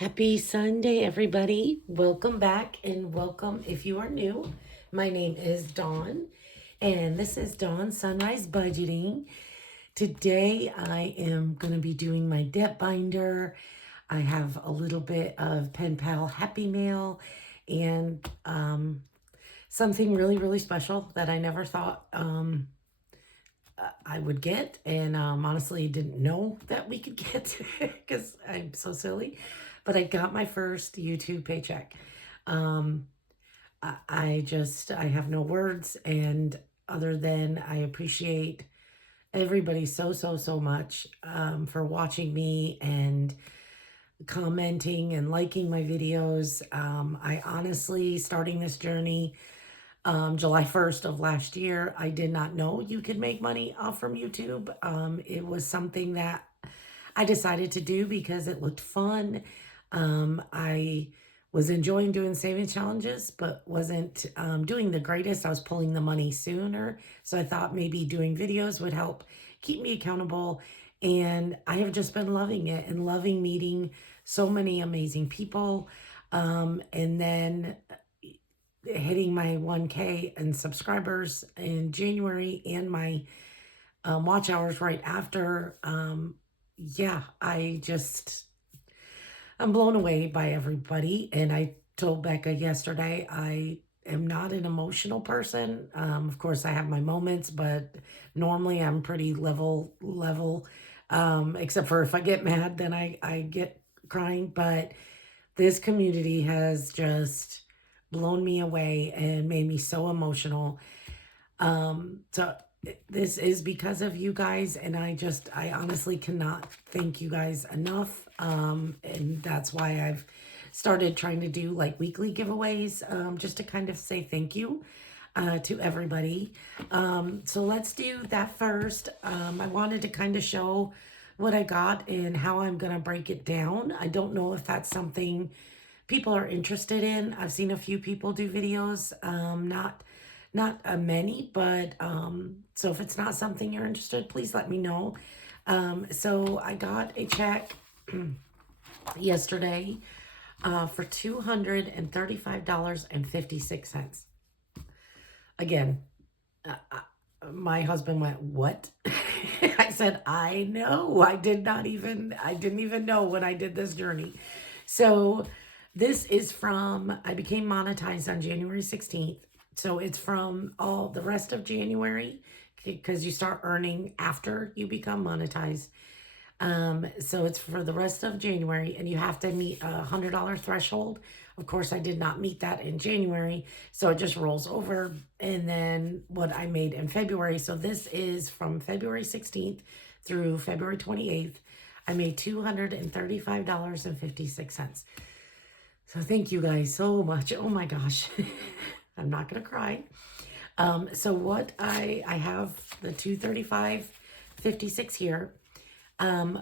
Happy Sunday, everybody. Welcome back and welcome if you are new. My name is Dawn, and this is Dawn Sunrise Budgeting. Today, I am going to be doing my debt binder. I have a little bit of Pen Pal Happy Mail and something really, really special that I never thought I would get, and honestly didn't know that we could get because I'm so silly. But I got my first YouTube paycheck. Um, I have no words, and other than I appreciate everybody so much for watching me and commenting and liking my videos. I honestly, starting this journey July 1st of last year, I did not know you could make money off from YouTube. It was something that I decided to do because it looked fun. I was enjoying doing savings challenges, but wasn't doing the greatest. I was pulling the money sooner. So I thought maybe doing videos would help keep me accountable. And I have just been loving it and loving meeting so many amazing people. And then hitting my 1K and subscribers in January and my watch hours right after. Yeah, I'm blown away by everybody. And I told Becca yesterday, I am not an emotional person. Of course, I have my moments, but normally I'm pretty level, except for if I get mad, then I get crying. But this community has just blown me away and made me so emotional. So this is because of you guys, and I honestly cannot thank you guys enough. And that's why I've started trying to do like weekly giveaways, just to kind of say thank you to everybody. So let's do that first. I wanted to kind of show what I got and how I'm gonna break it down. I don't know if that's something people are interested in. I've seen a few people do videos, not many, but so if it's not something you're interested, please let me know. So I got a check yesterday for $235.56. Again, my husband went, "What?" I said, "I know. I didn't even know when I did this journey." So this is from, I became monetized on January 16th. So it's from all the rest of January because you start earning after you become monetized. So it's for the rest of January, and you have to meet a $100 threshold. Of course, I did not meet that in January, so it just rolls over. And then what I made in February. So this is from February 16th through February 28th. I made $235.56. So thank you guys so much. Oh my gosh. I'm not going to cry. So what I have the 235.56 here.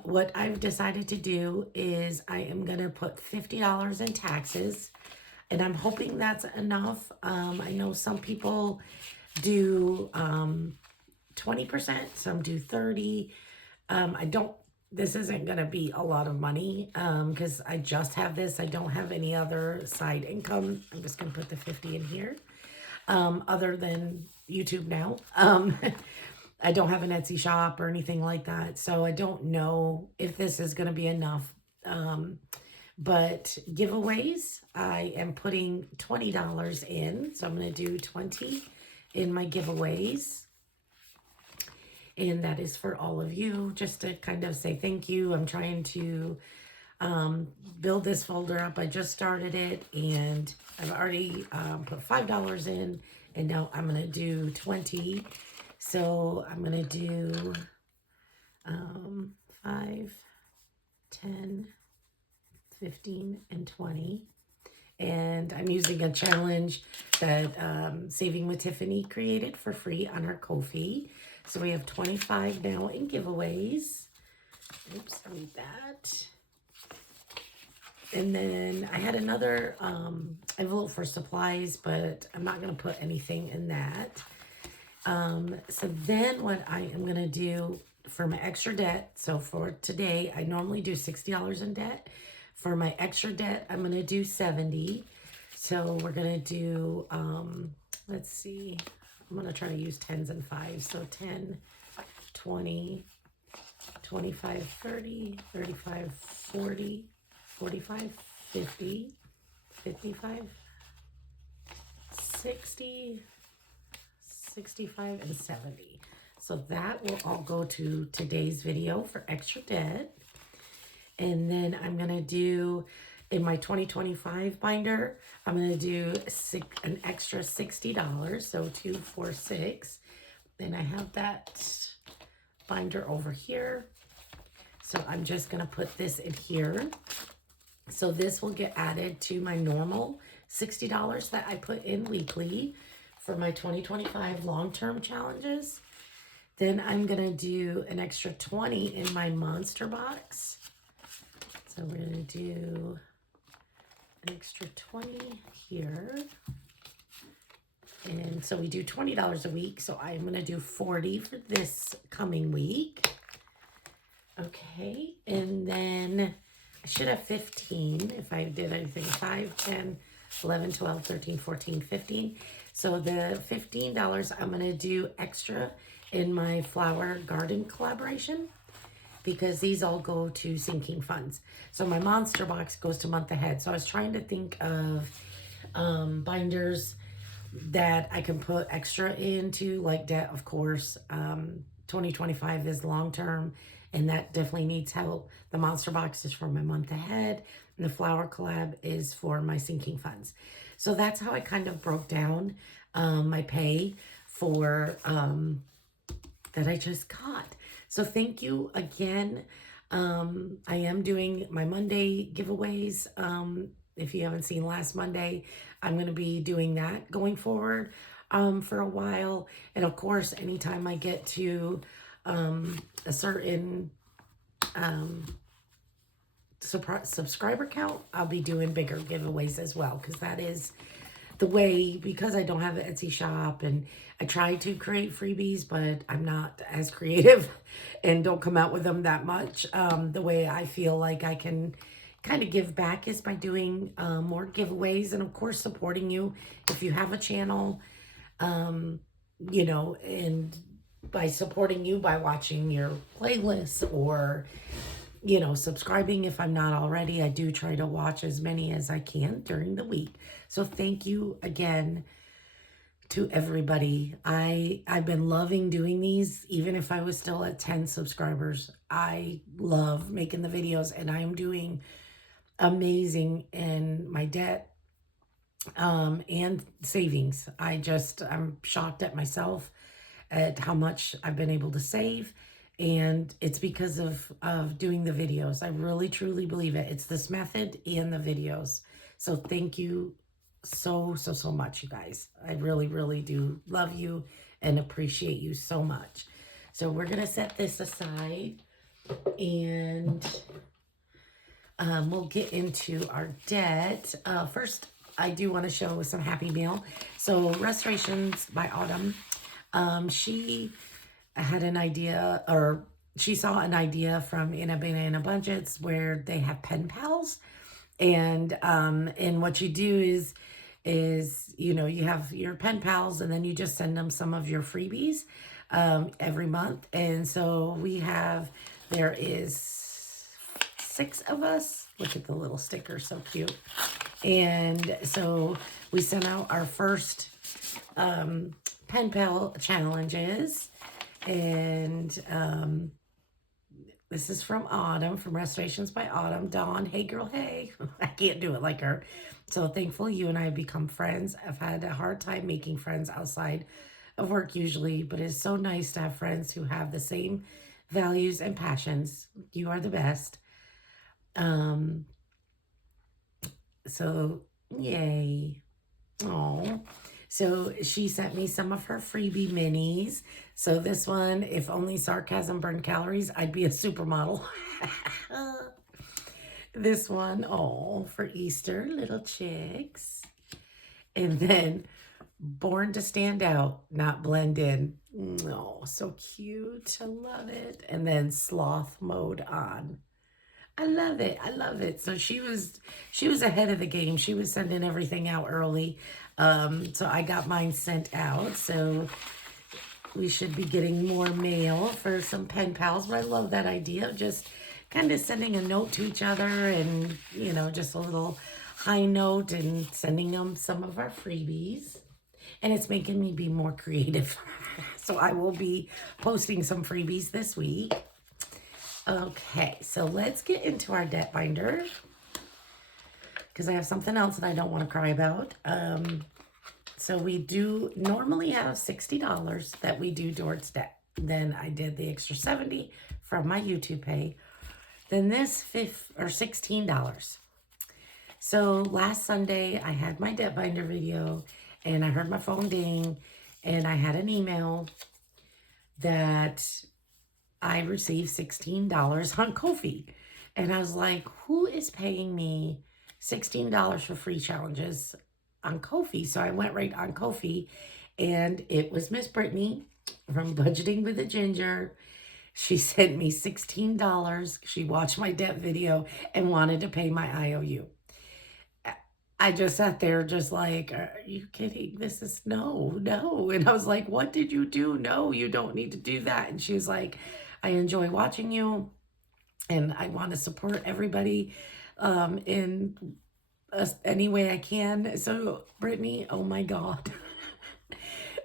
What I've decided to do is I am going to put $50 in taxes, and I'm hoping that's enough. I know some people do 20%, some do 30. This isn't going to be a lot of money because I just have this. I don't have any other side income. I'm just going to put the 50 in here other than YouTube now. I don't have an Etsy shop or anything like that, so I don't know if this is going to be enough. But giveaways, I am putting $20 in, so I'm going to do 20 in my giveaways. And that is for all of you, just to kind of say thank you. I'm trying to build this folder up. I just started it, and I've already put $5 in, and now I'm going to do 20. So I'm going to do 5, 10, 15, and 20. And I'm using a challenge that Saving with Tiffany created for free on her Ko-fi. So we have 25 now in giveaways. Oops, I need that. And then I had another envelope for supplies, but I'm not going to put anything in that. So then what I am going to do for my extra debt, so for today, I normally do $60 in debt. For my extra debt, I'm going to do 70. So we're going to do, let's see, I'm going to try to use 10s and 5s. So 10, 20, 25, 30, 35, 40, 45, 50, 55, 60, 65, and 70. So that will all go to today's video for extra debt. And then I'm going to do, in my 2025 binder, I'm going to do an extra $60. So 246. And I have that binder over here. So I'm just going to put this in here. So this will get added to my normal $60 that I put in weekly for my 2025 long-term challenges. Then I'm going to do an extra 20 in my monster box. So we're going to do an extra 20 here. And so we do $20 a week. So I'm going to do 40 for this coming week. Okay. And then I should have 15 if I did anything. 5, 10, 11, 12, 13, 14, 15. So the $15 I'm going to do extra in my flower garden collaboration, because these all go to sinking funds. So my monster box goes to month ahead. So I was trying to think of binders that I can put extra into, like debt, of course. 2025 is long term, and that definitely needs help. The monster box is for my month ahead, and the flower collab is for my sinking funds. So that's how I kind of broke down my pay for that I just got. So thank you again. I am doing my Monday giveaways. If you haven't seen last Monday, I'm going to be doing that going forward for a while. And of course, anytime I get to a certain subscriber count, I'll be doing bigger giveaways as well, because that is the way, because I don't have an Etsy shop, and I try to create freebies, but I'm not as creative and don't come out with them that much. The way I feel like I can kind of give back is by doing more giveaways, and of course supporting you if you have a channel, you know, and by supporting you by watching your playlists, or you know, subscribing if I'm not already. I do try to watch as many as I can during the week. So thank you again to everybody. I've been loving doing these, even if I was still at 10 subscribers. I love making the videos, and I am doing amazing in my debt and savings. I'm shocked at myself at how much I've been able to save. And it's because of doing the videos. I really, truly believe it. It's this method and the videos. So thank you so much, you guys. I really, really do love you and appreciate you so much. So we're going to set this aside, and we'll get into our debt. First, I do want to show some Happy Mail. So Restorations by Autumn, she had an idea, or she saw an idea from In a Banana Budgets, where they have pen pals. And what you do is, you know, you have your pen pals, and then you just send them some of your freebies every month. And so there is 6 of us. Look at the little sticker, so cute. And so we sent out our first pen pal challenges. And this is from Autumn, from Restorations by Autumn. Dawn, hey girl, hey. I can't do it like her. So thankful you and I have become friends. I've had a hard time making friends outside of work usually, but it's so nice to have friends who have the same values and passions. You are the best. So yay. Oh. So she sent me some of her freebie minis. So this one, if only sarcasm burned calories, I'd be a supermodel. This one, oh, for Easter, little chicks. And then Born to Stand Out, Not Blend In. Oh, so cute. I love it. And then Sloth Mode On. I love it. I love it. So she was ahead of the game. She was sending everything out early. So I got mine sent out. So we should be getting more mail for some pen pals. But I love that idea of just kind of sending a note to each other and, just a little high note and sending them some of our freebies. And it's making me be more creative. So I will be posting some freebies this week. Okay, so let's get into our debt binder because I have something else that I don't want to cry about. So we do normally have $60 that we do towards debt. Then I did the extra $70 from my YouTube pay. Then this $16. So last Sunday I had my debt binder video and I heard my phone ding and I had an email that I received $16 on Ko-fi. And I was like, who is paying me $16 for free challenges on Ko-fi? So I went right on Ko-fi and it was Miss Brittany from Budgeting with a Ginger. She sent me $16. She watched my debt video and wanted to pay my IOU. I just sat there just like, are you kidding? This is no. And I was like, what did you do? No, you don't need to do that. And she was like, I enjoy watching you and I want to support everybody in any way I can. So Brittany, oh my God.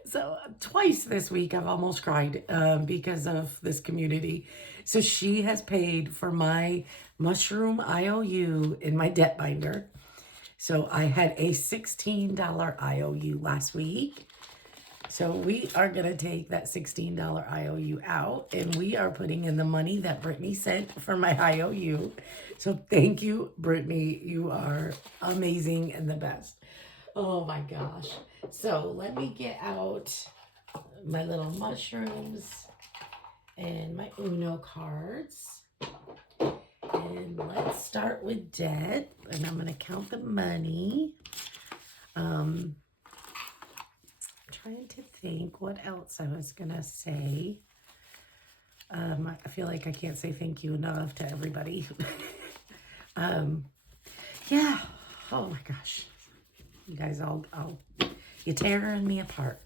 So twice this week I've almost cried because of this community. So she has paid for my mushroom IOU in my debt binder. So I had a $16 IOU last week. So we are going to take that $16 IOU out and we are putting in the money that Brittany sent for my IOU. So thank you, Brittany. You are amazing and the best. Oh my gosh. So let me get out my little mushrooms and my UNO cards. And let's start with debt. And I'm going to count the money. I'm trying to think what else I was going to say. I feel like I can't say thank you enough to everybody. Yeah. Oh my gosh. You guys, you're tearing me apart.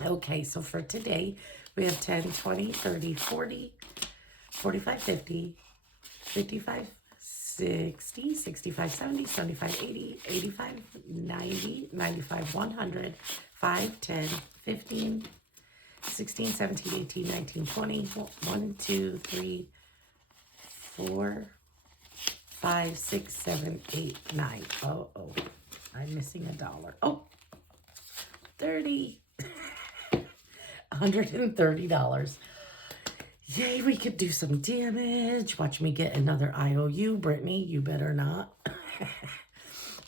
Okay, so for today, we have 10, 20, 30, 40, 45, 50, 55, 60, 65, 70, 75, 80, 85, 90, 95, 100, 5, 10, 15, 16, 17, 18, 19, 20, 1, 2, 3, 4, 5, 6, 7, 8, 9. Oh, I'm missing $1. Oh, 30. $130. Yay, we could do some damage. Watch me get another IOU. Brittany, you better not.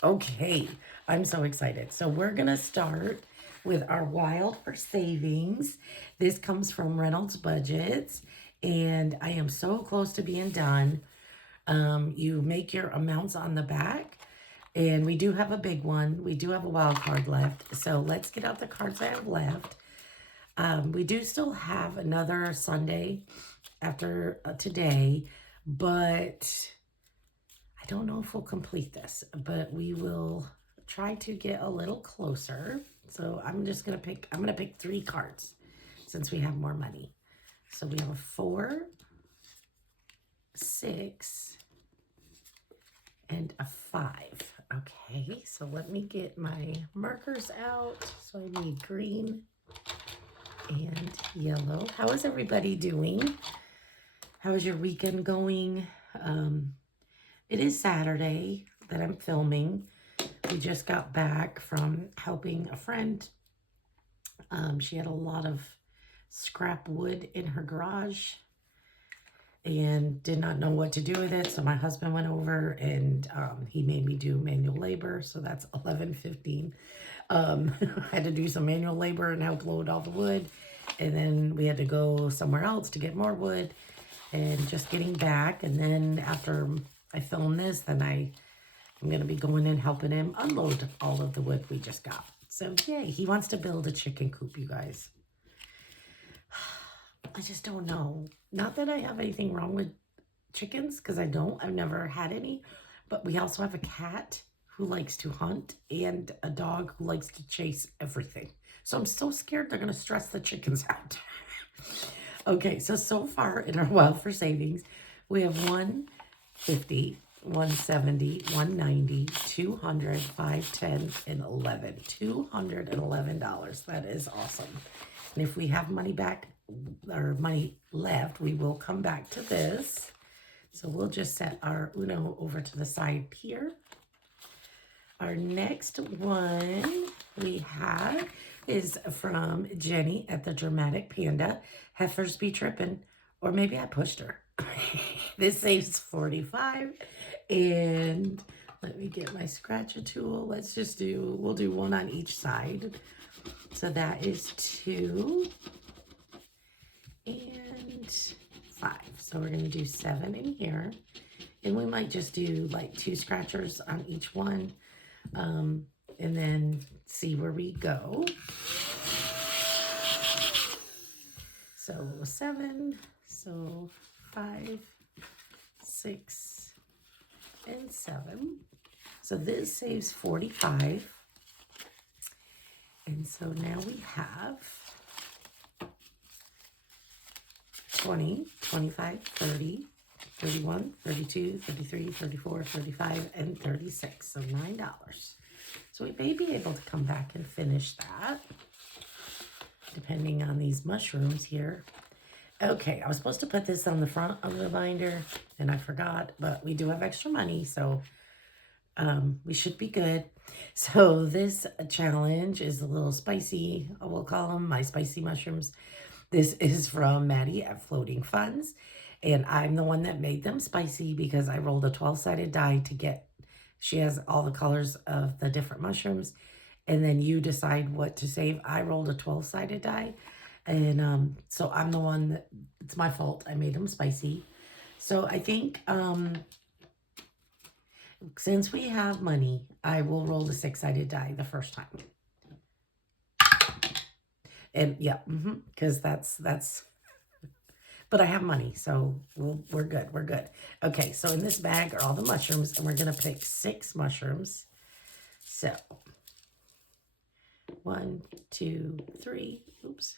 Okay, I'm so excited. So we're going to start with our Wild for Savings. This comes from Reynolds Budgets, and I am so close to being done. You make your amounts on the back, and we do have a big one. We do have a wild card left, so let's get out the cards I have left. We do still have another Sunday after today, but I don't know if we'll complete this, but we will try to get a little closer. So I'm just going to pick 3 cards since we have more money. So we have a 4, 6, and a 5. Okay, so let me get my markers out. So I need green and yellow. How is everybody doing? How is your weekend going? It is Saturday that I'm filming. We just got back from helping a friend. She had a lot of scrap wood in her garage and did not know what to do with it. So my husband went over and he made me do manual labor. So that's $11.15. I had to do some manual labor and help load all the wood. And then we had to go somewhere else to get more wood and just getting back. And then after I film this, then I'm going to be going in helping him unload all of the wood we just got. So yay, he wants to build a chicken coop, you guys. I just don't know. Not that I have anything wrong with chickens because I don't. I've never had any. But we also have a cat who likes to hunt and a dog who likes to chase everything. So I'm so scared they're going to stress the chickens out. Okay, so far in our Wild for Savings, we have 150, 170, 190, 200, 510, and 11. $211. That is awesome. And if we have money back or money left, we will come back to this. So we'll just set our Uno over to the side here. Our next one we have is from Jenny at the Dramatic Panda. Heifers be tripping, or maybe I pushed her. This saves 45. And let me get my scratcher tool. We'll do one on each side. So that is 2 and 5. So we're going to do 7 in here. And we might just do like 2 scratchers on each one. And then see where we go. So 7, so 5, 6, and 7. So this saves 45. And so now we have 20, 25, 30, 31, 32, 33, 34, 35, and 36. So $9. So we may be able to come back and finish that, depending on these mushrooms here. Okay, I was supposed to put this on the front of the binder, and I forgot, but we do have extra money, so we should be good. So this challenge is a little spicy. We'll call them my spicy mushrooms. This is from Maddie at Floating Funds, and I'm the one that made them spicy because I rolled a 12-sided die to get, she has all the colors of the different mushrooms, and then you decide what to save. I rolled a 12-sided die, and so I'm the one that, it's my fault. I made them spicy. So I think since we have money, I will roll the 6-sided die the first time. And yeah, because that's, but I have money, so we're good, we're good. Okay, so in this bag are all the mushrooms, and we're gonna pick 6 mushrooms. So 1, 2, 3, oops,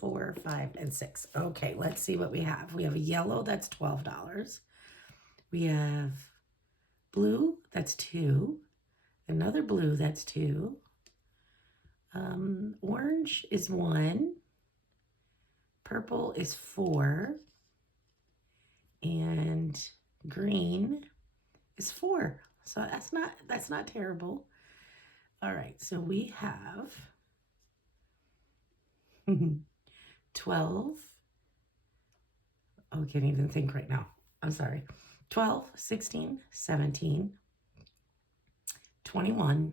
4, 5, and 6. Okay, let's see what we have. We have a yellow, that's $12. We have blue, that's 2. Another blue, that's 2. Orange is 1. Purple is 4. And green is 4. So that's not terrible. All right, so we have 12. Oh, I can't even think right now. I'm sorry. 12, 16, 17, 21,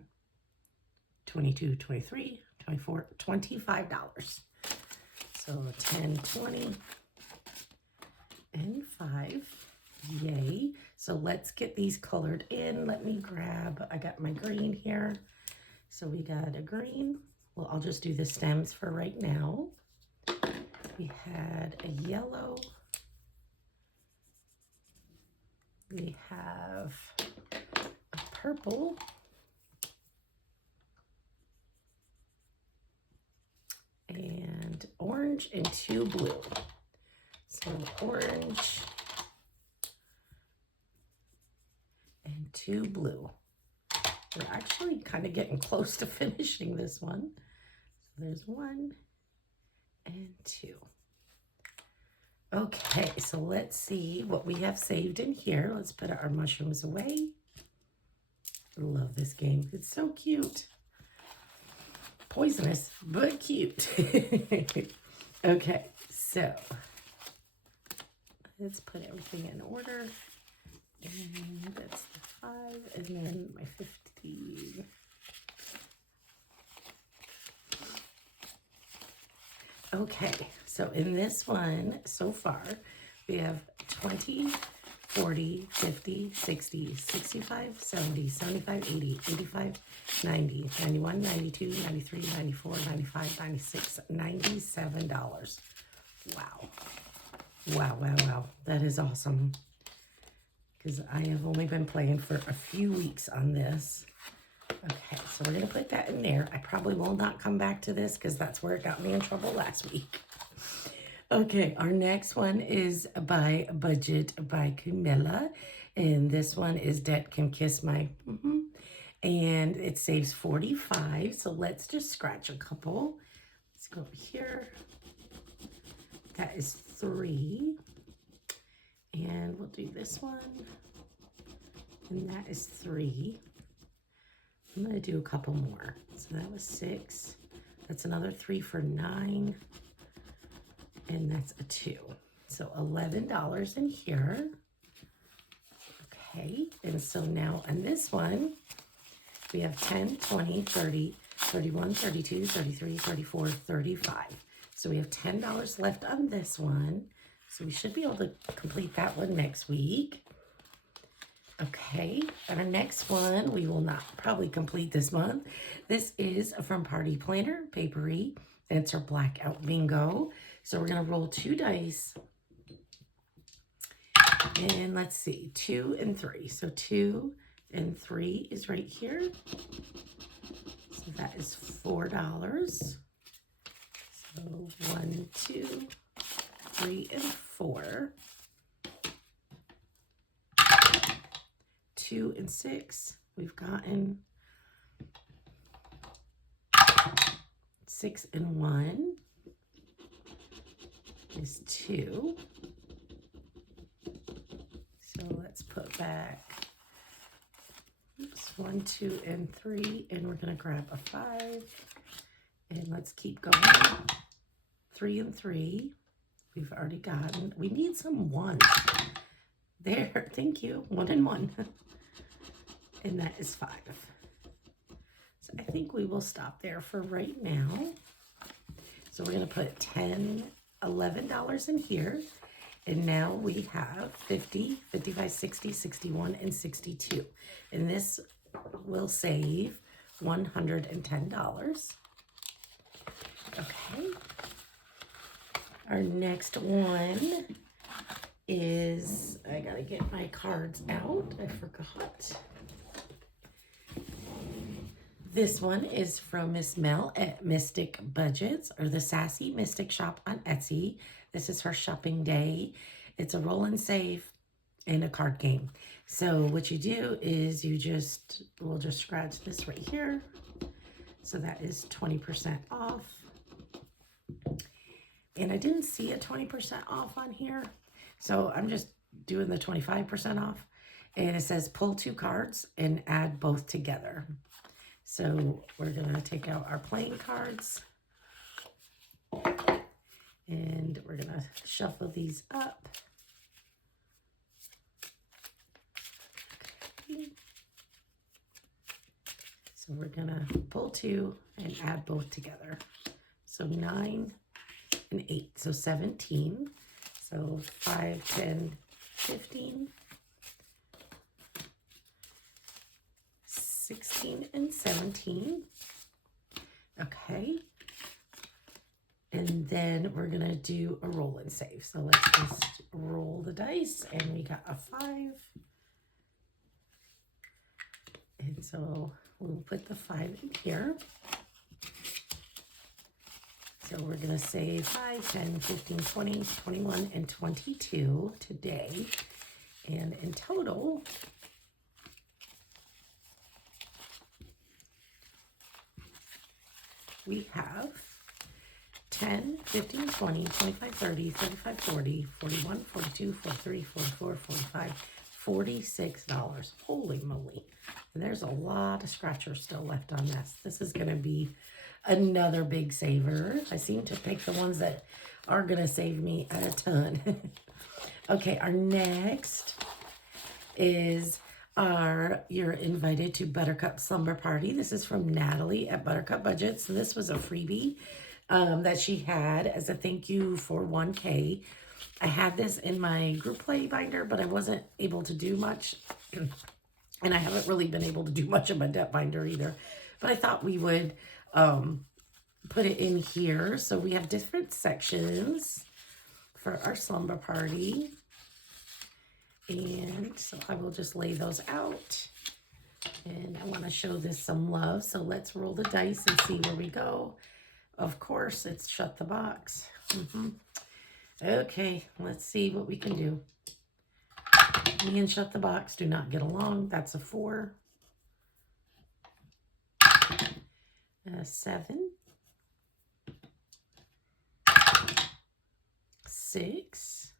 22, 23, 24, $25. So 10, 20, and 5. Yay. So let's get these colored in. Let me grab, I got my green here. So we got a green. Well, I'll just do the stems for right now. We had a yellow. We have a purple. And orange and 2 blue. So orange and 2 blue. We're actually kind of getting close to finishing this one. So there's 1 and 2. Okay, so let's see what we have saved in here. Let's put our mushrooms away. I love this game. It's so cute. Poisonous, but cute. Okay, so let's put everything in order. And that's the 5, and then my 50. Okay, so in this one, so far, we have 20, 40, 50, 60, 65, 70, 75, 80, 85, 90, 91, 92, 93, 94, 95, 96, $97. Wow. Wow, wow, wow. That is awesome. Because I have only been playing for a few weeks on this. Okay, so we're going to put that in there. I probably will not come back to this because that's where it got me in trouble last week. Okay, our next one is by Budget by Camilla. And this one is Debt Can Kiss My... And it saves 45. So let's just scratch a couple. Let's go over here. That is 3. And we'll do this one. And that is 3. I'm going to do a couple more. So that was 6. That's another 3 for 9. And that's a 2. So $11 in here. Okay. And so now on this one, we have 10, 20, 30, 31, 32, 33, 34, 35. So we have $10 left on this one. So we should be able to complete that one next week. Okay, and our next one, we will not probably complete this month. This is from Party Planner, Papery, and it's our Blackout Bingo. So we're going to roll 2 dice. And let's see, 2 and 3. So 2 and 3 is right here. So that is $4. So 1, 2, 3, and 4. 2 and 6. We've gotten 6 and 1 is 2. So let's put back 1, 2, and 3, and we're going to grab a 5. And let's keep going. 3 and 3. We've already gotten. We need some 1s. There, thank you. 1 and 1. And that is 5. So I think we will stop there for right now. So we're going to put $11 in here. And now we have 50, 55, 60, 61, and 62. And this will save $110. Okay. Our next one is, I gotta get my cards out. I forgot. This one is from Miss Mel at Mystic Budgets, or the Sassy Mystic Shop on Etsy. This is her shopping day. It's a roll and save and a card game. So what you do is we'll just scratch this right here. So that is 20% off. And I didn't see a 20% off on here. So I'm just doing the 25% off. And it says pull 2 cards and add both together. So we're going to take out our playing cards. And we're going to shuffle these up. Okay. So we're going to pull 2 and add both together. So 9 and 8. So 17. So 5, 10, 15. 16 and 17. Okay. And then we're going to do a roll and save. So let's just roll the dice. And we got a 5. And so we'll put the 5 in here. So we're going to save 5, 10, 15, 20, 21, and 22 today. And in total, we have 10, 15, 20, 25, 30, 35, 40, 41, 42, 43, 44, 45, $46. Holy moly. And there's a lot of scratchers still left on this. This is going to be another big saver. I seem to pick the ones that are going to save me a ton. Okay, our next is You're Invited to Buttercup Slumber Party. This is from Natalie at Buttercup Budgets. So this was a freebie that she had as a thank you for 1K. I had this in my group play binder, but I wasn't able to do much. And I haven't really been able to do much of my debt binder either. But I thought we would put it in here. So we have different sections for our slumber party. And so I will just lay those out. And I want to show this some love. So let's roll the dice and see where we go. Of course, it's shut the box. Okay, let's see what we can do. Me and shut the box do not get along. That's a 4. A 7. 6.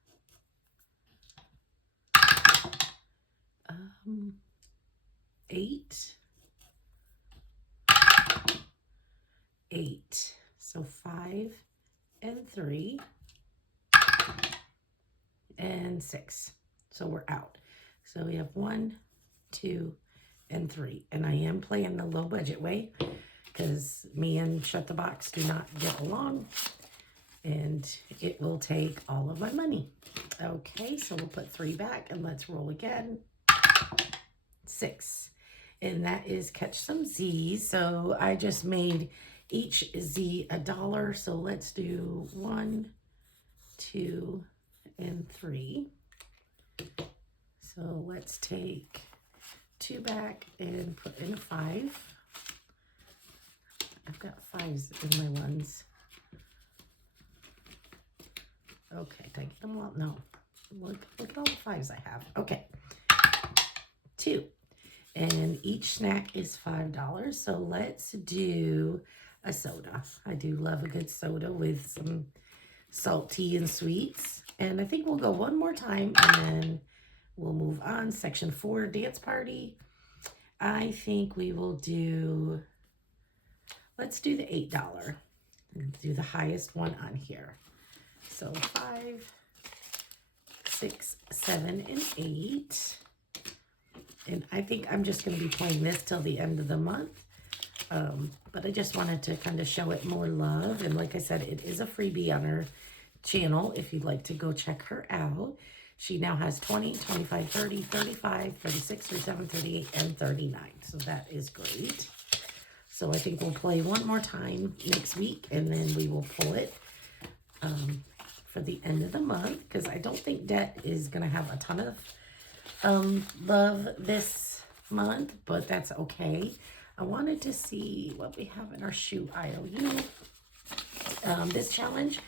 8. 8. So 5 and 3 and 6. So we're out. So we have 1, 2, and 3. And I am playing the low budget way because me and Shut the Box do not get along. And it will take all of my money. Okay, so we'll put 3 back and let's roll again. 6. And that is catch some Z's. So I just made each Z $1. So let's do 1, 2, and 3. So let's take 2 back and put in a 5. I've got 5s in my ones. Okay, did I get them all? No. Look at all the 5s I have. Okay. 2. And each snack is $5. So let's do a soda. I do love a good soda with some salty and sweets. And I think we'll go one more time and then we'll move on. Section 4, dance party. I think we will do, let's do the $8. And do the highest one on here. So 5, 6, 7, and 8. And I think I'm just going to be playing this till the end of the month. But I just wanted to kind of show it more love. And like I said, it is a freebie on her channel if you'd like to go check her out. She now has 20, 25, 30, 35, 36, 37, 38, and 39. So that is great. So I think we'll play one more time next week and then we will pull it for the end of the month because I don't think debt is going to have a ton of love this month, but that's okay. I wanted to see what we have in our shoe IOU. This challenge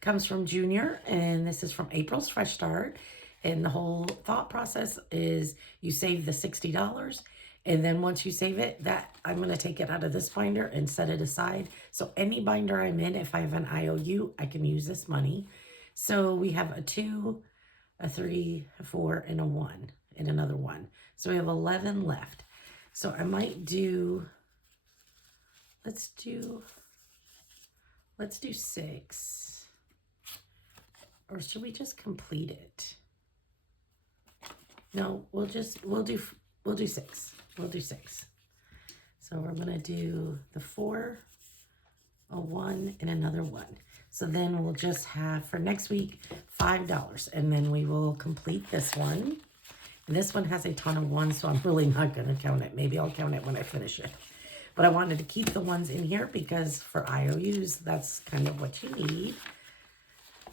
comes from Junior, and this is from April's Fresh Start. And the whole thought process is you save the $60, and then once you save it, that I'm going to take it out of this binder and set it aside. So any binder I'm in, if I have an IOU, I can use this money. So we have a 2, a 3, a 4, and a 1, and another 1. So we have 11 left. So I might do, let's do 6. Or should we just complete it? No, we'll do 6. We'll do 6. So we're going to do the 4, a 1, and another 1. So then we'll just have, for next week, $5. And then we will complete this one. And this one has a ton of 1s, so I'm really not going to count it. Maybe I'll count it when I finish it. But I wanted to keep the 1s in here because for IOUs, that's kind of what you need.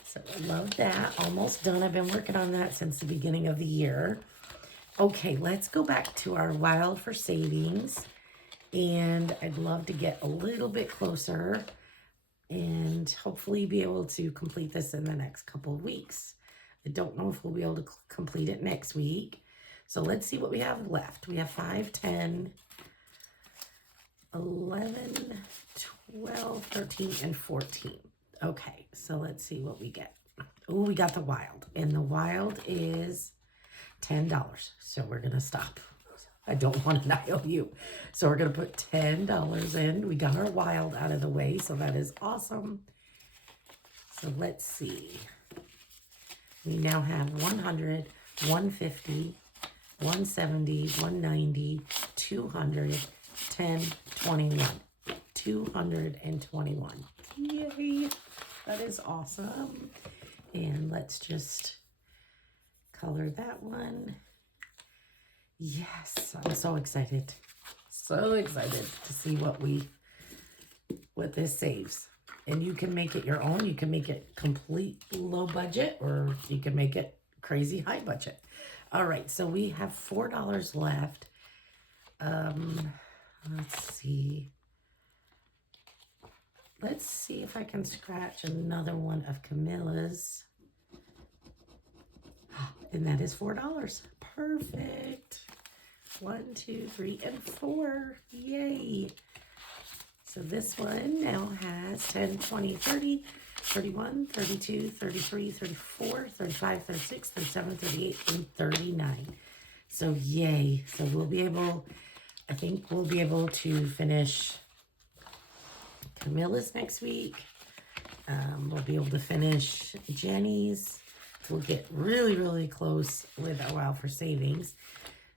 So I love that. Almost done. I've been working on that since the beginning of the year. Okay, let's go back to our Wild for Savings. And I'd love to get a little bit closer and hopefully be able to complete this in the next couple of weeks. I don't know if we'll be able to complete it next week. So let's see what we have left. We have 5, 10, 11, 12, 13, and 14. Okay, so let's see what we get. Oh, we got the Wild. And the Wild is $10. So we're going to stop. I don't want an IOU. So we're going to put $10 in. We got our Wild out of the way, so that is awesome. So let's see. We now have 100, 150, 170, 190, 200, 10, 21. 221. Yay! That is awesome. And let's just color that one. Yes, I'm so excited. So excited to see what this saves. And you can make it your own. You can make it complete low budget, or you can make it crazy high budget. All right, so we have $4 left. Let's see. Let's see if I can scratch another one of Camilla's. And that is $4. Perfect. 1, 2, 3, and 4. Yay. So this one now has 10, 20, 30, 31, 32, 33, 34, 35, 36, 37, 38, and 39. So yay. So we'll be able, I think we'll be able to finish Camilla's next week. We'll be able to finish Jenny's. We'll get really, really close with a while for savings.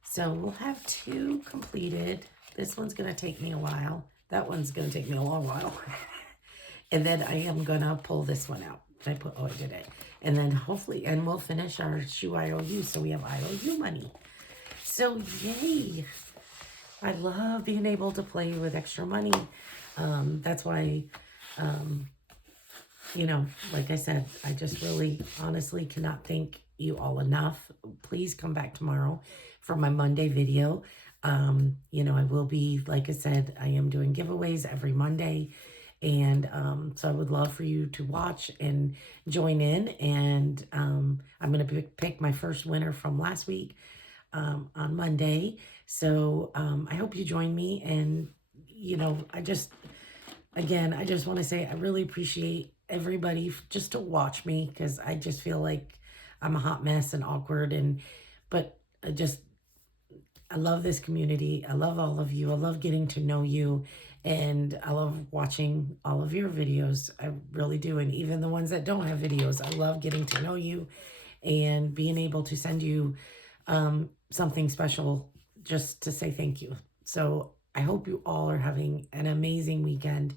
So we'll have 2 completed. This one's going to take me a while. That one's going to take me a long while. And then I am going to pull this one out. I did it. And then hopefully, and we'll finish our shoe IOU. So we have IOU money. So yay. I love being able to play with extra money. That's why, you know, like I said, I just really honestly cannot thank you all enough. Please come back tomorrow for my Monday video. You know, I will be, like I said, I am doing giveaways every Monday. And so I would love for you to watch and join in. And I'm going to pick my first winner from last week on Monday. So I hope you join me. And, you know, I just want to say I really appreciate everybody just to watch me, because I just feel like I'm a hot mess and awkward. But I love this community. I love all of you. I love getting to know you. And I love watching all of your videos. I really do. And even the ones that don't have videos, I love getting to know you and being able to send you something special just to say thank you. So I hope you all are having an amazing weekend.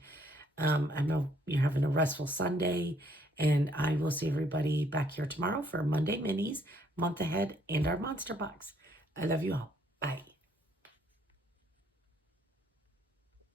I know you're having a restful Sunday. And I will see everybody back here tomorrow for Monday Minis, Month Ahead, and our Monster Box. I love you all.